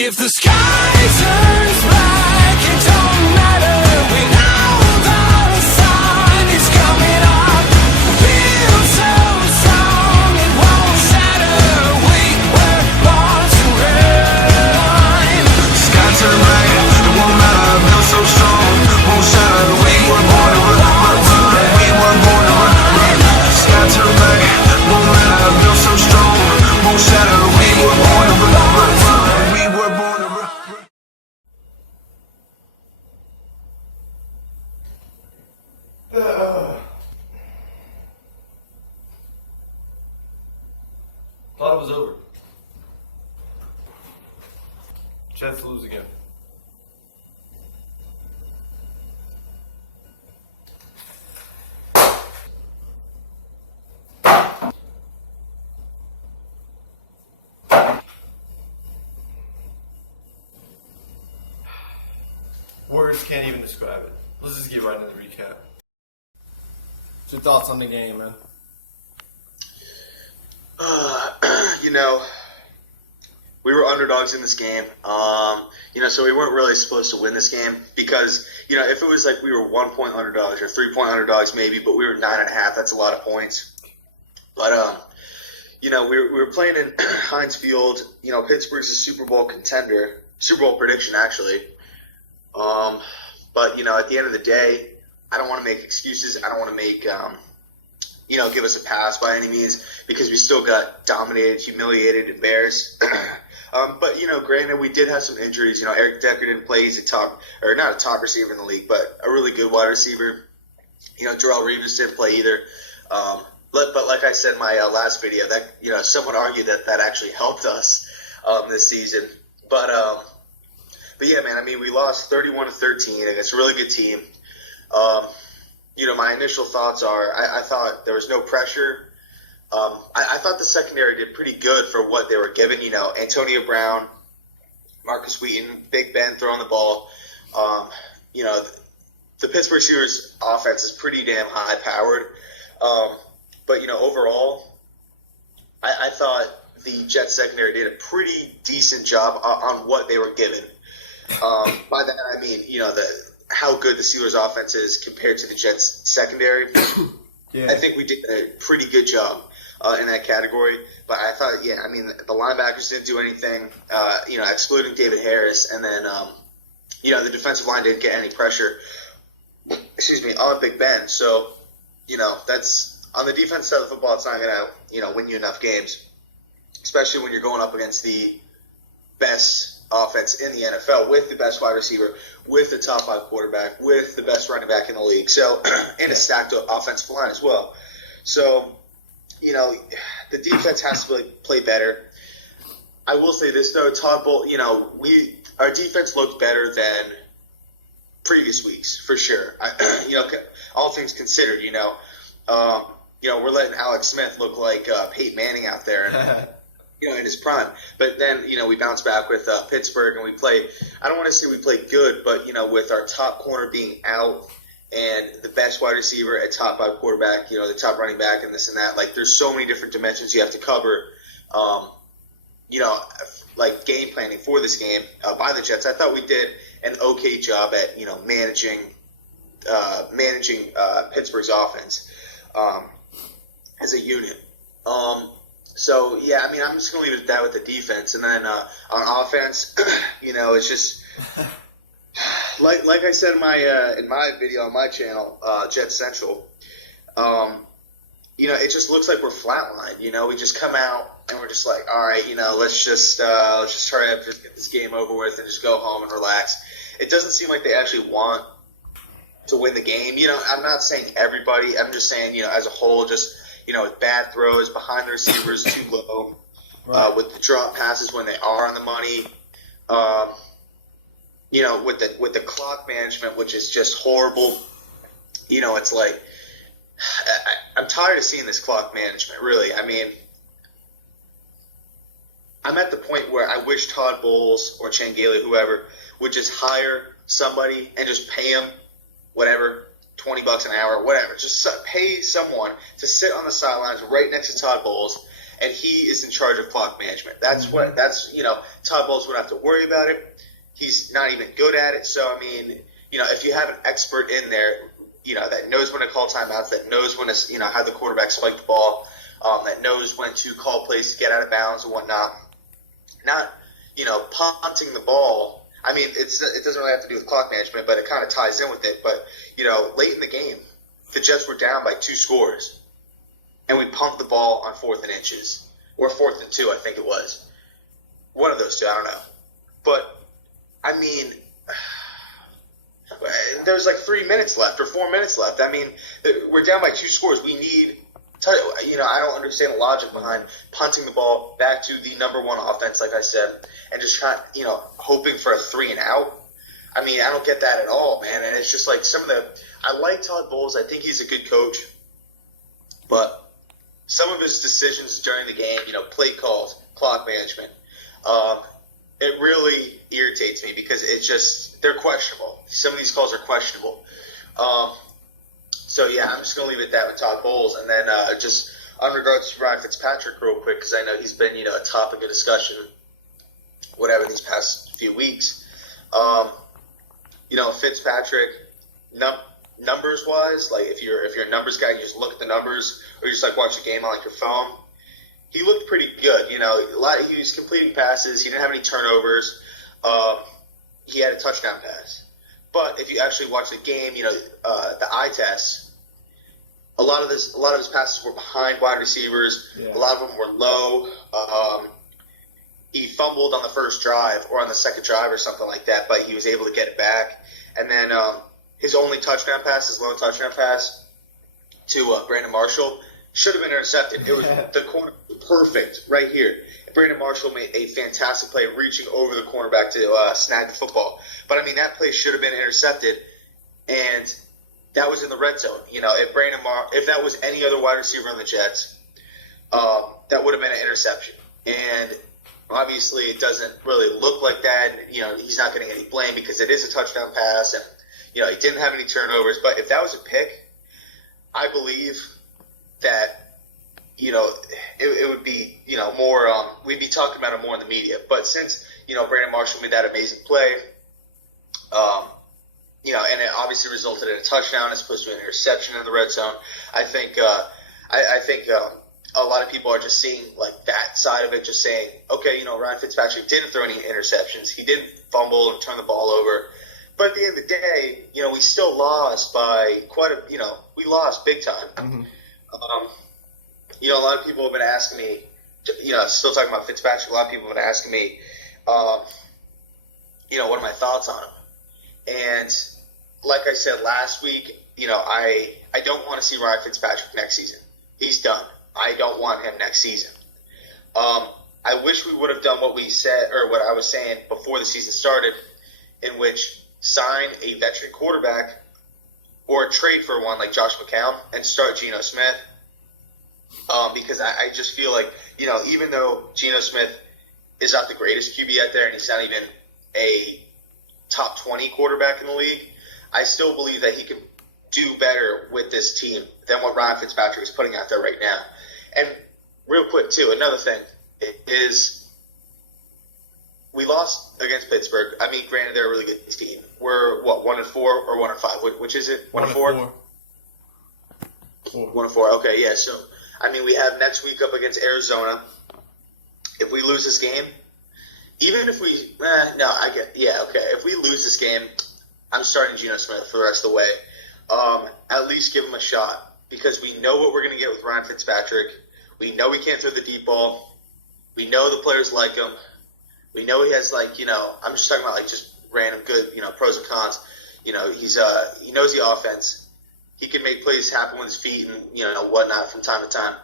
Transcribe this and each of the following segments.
If the sky turns black, it don't matter. We know the sun is coming up. Feel so strong, it won't shatter. We were born to run. Sky turn bright, it won't matter. Feel so strong, won't shatter. We were born to run. We were born to run. Sky turn bright, won't matter. Feel so strong, won't shatter. We were born to run. We were born to run. Thought it was over. Jets lose again. Words can't even describe it. Let's just get right into the recap. What's your thoughts on the game, man? We were underdogs in this game. So we weren't really supposed to win this game because, if it was like we were 1 point underdogs or 3 point underdogs maybe, but we were 9.5, that's a lot of points. But, we were playing in Heinz Field. Pittsburgh's a Super Bowl contender, Super Bowl prediction actually. But, at the end of the day, I don't want to make excuses. I don't want to make, give us a pass by any means because we still got dominated, humiliated, embarrassed. But, granted, we did have some injuries. Eric Decker didn't play. He's not a top receiver in the league, but a really good wide receiver. Darrelle Revis didn't play either. But like I said in my last video, that someone argued that actually helped us this season. But yeah, man, we lost 31-13 against a really good team. My initial thoughts are I thought there was no pressure. I thought the secondary did pretty good for what they were given. Antonio Brown, Marcus Wheaton, Big Ben throwing the ball. The Pittsburgh Steelers offense is pretty damn high-powered. But, overall, I thought the Jets secondary did a pretty decent job on what they were given. By that, I mean, how good the Steelers offense is compared to the Jets secondary. Yeah. I think we did a pretty good job in that category. But I thought, the linebackers didn't do anything, excluding David Harris. And then, the defensive line didn't get any pressure, on Big Ben. So, that's on the defense side of the football, it's not going to, win you enough games, especially when you're going up against the best offense in the NFL with the best wide receiver, with the top 5 quarterback, with the best running back in the league. So, and a stacked offensive line as well. So, the defense has to play better. I will say this though, Todd Bowles, our defense looked better than previous weeks for sure. All things considered, we're letting Alex Smith look like Peyton Manning out there. And, in his prime. But then, we bounce back with Pittsburgh and we play, I don't want to say we play good, but, with our top corner being out and the best wide receiver at top 5 quarterback, the top running back and this and that, like there's so many different dimensions you have to cover, like game planning for this game by the Jets. I thought we did an okay job at, managing Pittsburgh's offense as a unit. So, yeah, I'm just going to leave it at that with the defense. And then on offense, it's just like I said in my video on my channel, Jet Central, it just looks like we're flatlined. We just come out and we're just like, all right, let's just hurry up, just get this game over with and just go home and relax. It doesn't seem like they actually want to win the game. I'm not saying everybody. I'm just saying, as a whole, just – with bad throws, behind the receivers too low, right. With the drop passes when they are on the money, with the clock management, which is just horrible. It's like I'm tired of seeing this clock management. Really, I'm at the point where I wish Todd Bowles or Changeli, whoever, would just hire somebody and just pay them whatever. $20 an hour, whatever. Just pay someone to sit on the sidelines right next to Todd Bowles and he is in charge of clock management. That's Todd Bowles wouldn't have to worry about it. He's not even good at it. So, I mean, if you have an expert in there, that knows when to call timeouts, that knows when to, have the quarterback spike the ball, that knows when to call plays to get out of bounds and whatnot. Not, punting the ball. I mean, it doesn't really have to do with clock management, but it kind of ties in with it. But, late in the game, the Jets were down by 2 scores, and we pumped the ball on 4th and inches, or 4th and 2, I think it was. One of those two, I don't know. But, I mean, there's like 3 minutes left or 4 minutes left. I mean, we're down by 2 scores. We need, I don't understand the logic behind punting the ball back to the number 1 offense, like I said, and just trying, hoping for a 3 and out. I mean, I don't get that at all, man. And it's just like I like Todd Bowles. I think he's a good coach. But some of his decisions during the game, play calls, clock management, it really irritates me because they're questionable. Some of these calls are questionable. So, yeah, I'm just going to leave it at that with Todd Bowles. And then just on regards to Ryan Fitzpatrick real quick, because I know he's been, a topic of discussion, whatever, these past few weeks. Fitzpatrick, numbers-wise, like if you're a numbers guy, you just look at the numbers, or you just like watch the game on like your phone. He looked pretty good. He was completing passes. He didn't have any turnovers. He had a touchdown pass. But if you actually watch the game, the eye test, a lot of his passes were behind wide receivers. Yeah. A lot of them were low. He fumbled on the first drive or on the second drive or something like that, but he was able to get it back. And then his only touchdown pass, his lone touchdown pass to Brandon Marshall, should have been intercepted. It was the corner perfect right here. Brandon Marshall made a fantastic play reaching over the cornerback to snag the football. But, I mean, that play should have been intercepted, and that was in the red zone. If that was any other wide receiver on the Jets, that would have been an interception. And obviously it doesn't really look like that. He's not getting any blame because it is a touchdown pass, and, he didn't have any turnovers. But if that was a pick, I believe that, it would be, more, we'd be talking about it more in the media. But since, Brandon Marshall made that amazing play, and it obviously resulted in a touchdown as opposed to an interception in the red zone, I think, a lot of people are just seeing like that side of it, just saying, okay, Ryan Fitzpatrick didn't throw any interceptions. He didn't fumble and turn the ball over. But at the end of the day, we still lost by we lost big time. Mm-hmm. A lot of people have been asking me, still talking about Fitzpatrick, a lot of people have been asking me, what are my thoughts on him? And like I said last week, I don't want to see Ryan Fitzpatrick next season. He's done. I don't want him next season. I wish we would have done what we said, or what I was saying before the season started, in which sign a veteran quarterback or trade for one like Josh McCown and start Geno Smith. Because I just feel like, even though Geno Smith is not the greatest QB out there and he's not even a top 20 quarterback in the league, I still believe that he can do better with this team than what Ryan Fitzpatrick is putting out there right now. And real quick, too, another thing is we lost against Pittsburgh. I mean, granted, they're a really good team. We're, 1-4 or 1-5? Which is it? 1-4? 1-4. Okay, yeah. So, I mean, we have next week up against Arizona. If we lose this game, even if we if we lose this game, I'm starting Geno Smith for the rest of the way. At least give him a shot because we know what we're going to get with Ryan Fitzpatrick. We know he can't throw the deep ball. We know the players like him. We know he has I'm just talking about just random good, pros and cons. He knows the offense. He can make plays happen with his feet and whatnot from time to time.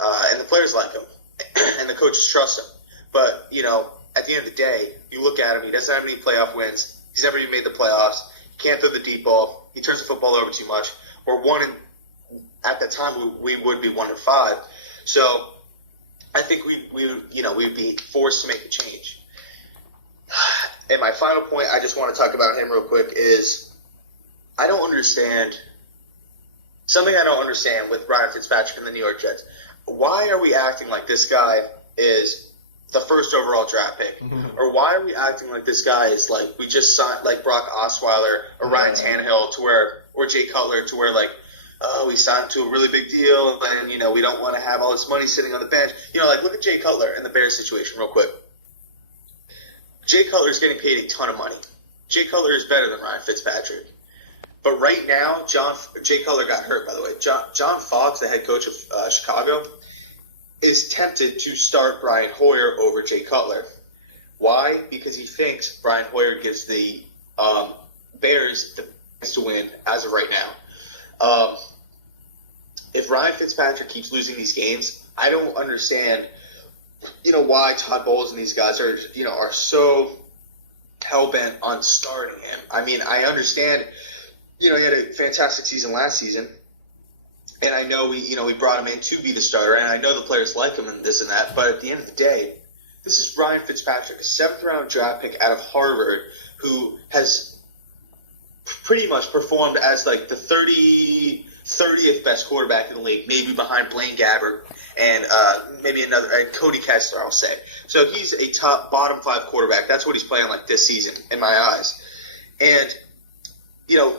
And the players like him, and the coaches trust him. But at the end of the day, you look at him. He doesn't have any playoff wins. He's never even made the playoffs. He can't throw the deep ball. He turns the football over too much. At that time we would be 1-5. So I think we'd be forced to make a change. And my final point, I just want to talk about him real quick, is something I don't understand with Ryan Fitzpatrick and the New York Jets. why are we acting like this guy is the first overall draft pick? Or why are we acting like this guy is like, we just signed like Brock Osweiler or Ryan Tannehill to where, or Jay Cutler to where like, oh, we signed him to a really big deal, and, we don't want to have all this money sitting on the bench. Like, look at Jay Cutler in the Bears situation real quick. Jay Cutler is getting paid a ton of money. Jay Cutler is better than Ryan Fitzpatrick. But right now, Jay Cutler got hurt, by the way. John Fox, the head coach of Chicago, is tempted to start Brian Hoyer over Jay Cutler. Why? Because he thinks Brian Hoyer gives the Bears the chance to win as of right now. If Ryan Fitzpatrick keeps losing these games, I don't understand, why Todd Bowles and these guys are so hell-bent on starting him. I mean, I understand, he had a fantastic season last season, and I know we brought him in to be the starter, and I know the players like him and this and that, but at the end of the day, this is Ryan Fitzpatrick, a 7th-round draft pick out of Harvard, who has pretty much performed as like the 30th best quarterback in the league, maybe behind Blaine Gabbert and maybe another Cody Kessler, I'll say. So he's a top bottom 5 quarterback. That's what he's playing like this season in my eyes. And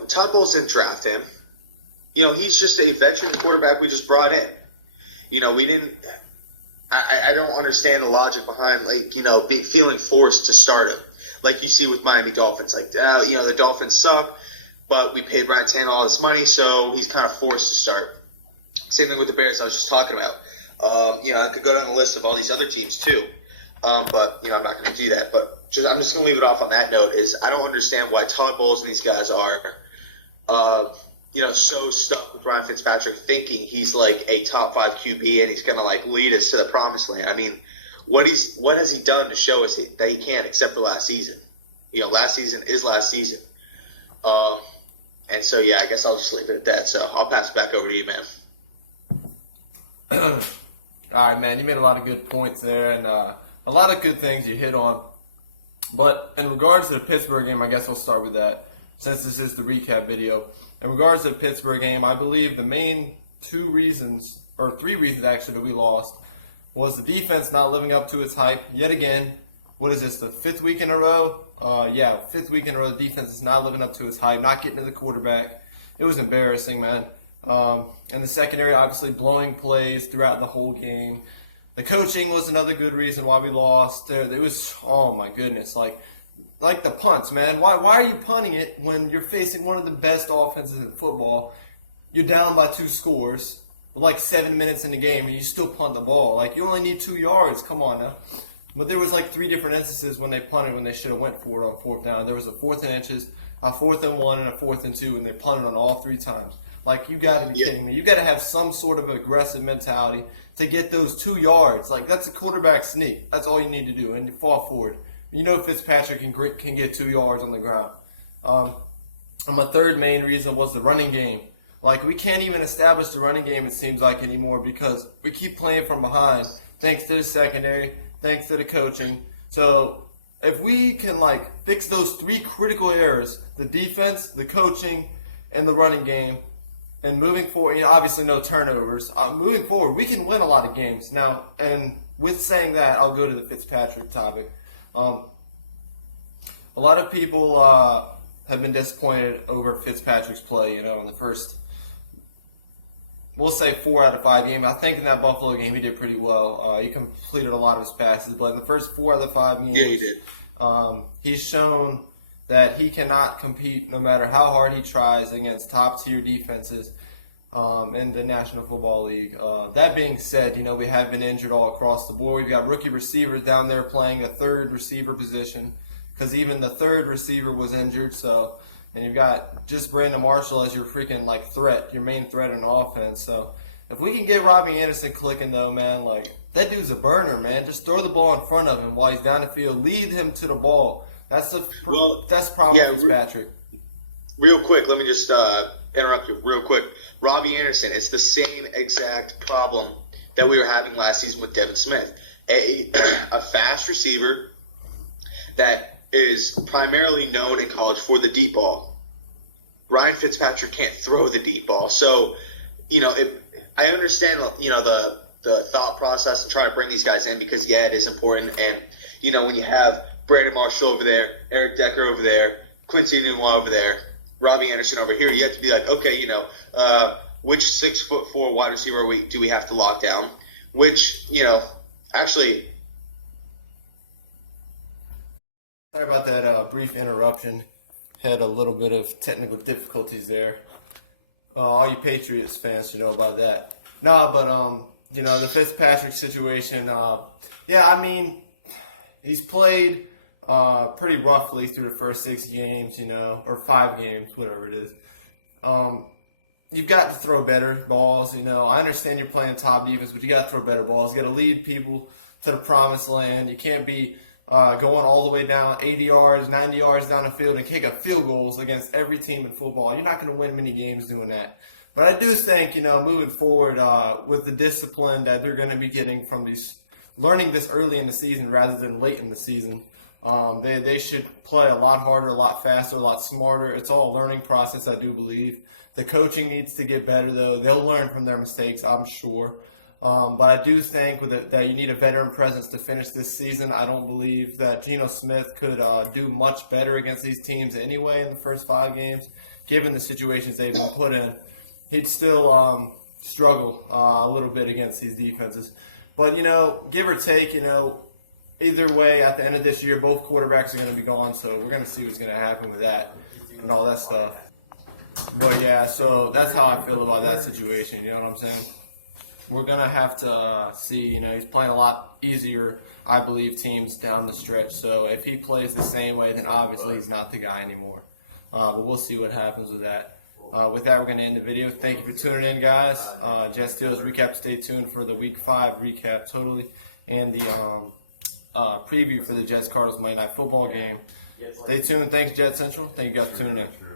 Todd Bowles didn't draft him. He's just a veteran quarterback we just brought in. We didn't. I don't understand the logic behind feeling forced to start him, like you see with Miami Dolphins. Like the Dolphins suck, but we paid Ryan Tannehill all this money, so he's kind of forced to start. Same thing with the Bears I was just talking about. I could go down the list of all these other teams too, but I'm not going to do that. But I'm just going to leave it off on that note. Is I don't understand why Todd Bowles and these guys are, so stuck with Ryan Fitzpatrick, thinking he's like a top 5 QB and he's going to like lead us to the promised land. I mean, what has he done to show us that he can't, except for last season? Last season is last season. And so, yeah, I guess I'll just leave it at that. So I'll pass it back over to you, man. All right, man, you made a lot of good points there, and a lot of good things you hit on. But in regards to the Pittsburgh game, I guess I'll start with that, since this is the recap video. In regards to the Pittsburgh game, I believe the main 3 reasons actually that we lost was the defense not living up to its hype. Yet again, what is this, the 5th week in a row? 5th week in a row, the defense is not living up to its hype, not getting to the quarterback. It was embarrassing, man. And the secondary, obviously, blowing plays throughout the whole game. The coaching was another good reason why we lost. It was, oh my goodness, like the punts, man. Why are you punting it when you're facing one of the best offenses in football? You're down by 2 scores, with like 7 minutes in the game, and you still punt the ball. Like, you only need 2 yards. Come on now. But there was like 3 different instances when they punted when they should have went for it on 4th down. There was a 4th and inches, a 4th and 1, and a 4th and 2, and they punted on all 3 times. Like, you got to be kidding me. You got to have some sort of aggressive mentality to get those 2 yards. Like, that's a quarterback sneak. That's all you need to do, and you fall forward. Fitzpatrick can get 2 yards on the ground. And my third main reason was the running game. Like, we can't even establish the running game, it seems like, anymore, because we keep playing from behind, thanks to the secondary, thanks to the coaching. So if we can, fix those 3 critical errors, the defense, the coaching, and the running game, and moving forward, obviously no turnovers, moving forward, we can win a lot of games. Now, and with saying that, I'll go to the Fitzpatrick topic. A lot of people have been disappointed over Fitzpatrick's play, in the first, we'll say 4 out of 5 games. I think in that Buffalo game he did pretty well. He completed a lot of his passes, but in the first 4 out of the 5 games, yeah, he did. He's shown that he cannot compete no matter how hard he tries against top-tier defenses in the National Football League. That being said, we have been injured all across the board. We've got rookie receivers down there playing a 3rd receiver position because even the 3rd receiver was injured. And you've got just Brandon Marshall as your freaking threat, your main threat in offense. So if we can get Robbie Anderson clicking, though, man, that dude's a burner, man. Just throw the ball in front of him while he's down the field. Lead him to the ball. That's the problem with Fitzpatrick. Real quick, let me just interrupt you real quick. Robbie Anderson, it's the same exact problem that we were having last season with Devin Smith. A fast receiver that is primarily known in college for the deep ball. Ryan Fitzpatrick can't throw the deep ball. So, I understand, the thought process and trying to bring these guys in because, yeah, it is important. And, you know, when you have Brandon Marshall over there, Eric Decker over there, Quincy Nunwa over there, Robbie Anderson over here, you have to be like, okay, you know, which 6'4" wide receiver do we have to lock down? Which, you know, actually. Sorry about that brief interruption. Had a little bit of technical difficulties there. All you Patriots fans should know about that. No, but you know, the Fitzpatrick situation. Yeah, I mean, he's played pretty roughly through the first 6 games, you know, or 5 games, whatever it is. You've got to throw better balls, you know. I understand you're playing top defense, but you got to throw better balls. You got to lead people to the promised land. You can't be going all the way down 80 yards, 90 yards down the field and kick up field goals against every team in football. You're not going to win many games doing that. But I do think, you know, moving forward with the discipline that they're going to be getting from these, learning this early in the season rather than late in the season, they should play a lot harder, a lot faster, a lot smarter. It's all a learning process, I do believe. The coaching needs to get better, though. They'll learn from their mistakes, I'm sure. But I do think that you need a veteran presence to finish this season. I don't believe that Geno Smith could do much better against these teams anyway in the first 5 games, given the situations they've been put in. He'd still struggle a little bit against these defenses. But, you know, give or take, you know, either way, at the end of this year, both quarterbacks are going to be gone, so we're going to see what's going to happen with that and all that stuff. But, yeah, so that's how I feel about that situation, you know what I'm saying? We're going to have to see, you know, he's playing a lot easier, I believe, teams down the stretch. So if he plays the same way, then obviously he's not the guy anymore. But we'll see what happens with that. With that, we're going to end the video. Thank you for tuning in, guys. Jets Steelers recap. Stay tuned for the Week 5 recap totally. And the preview for the Jets Cardinals Monday Night Football game. Stay tuned. Thanks, Jet Central. Thank you guys for tuning in.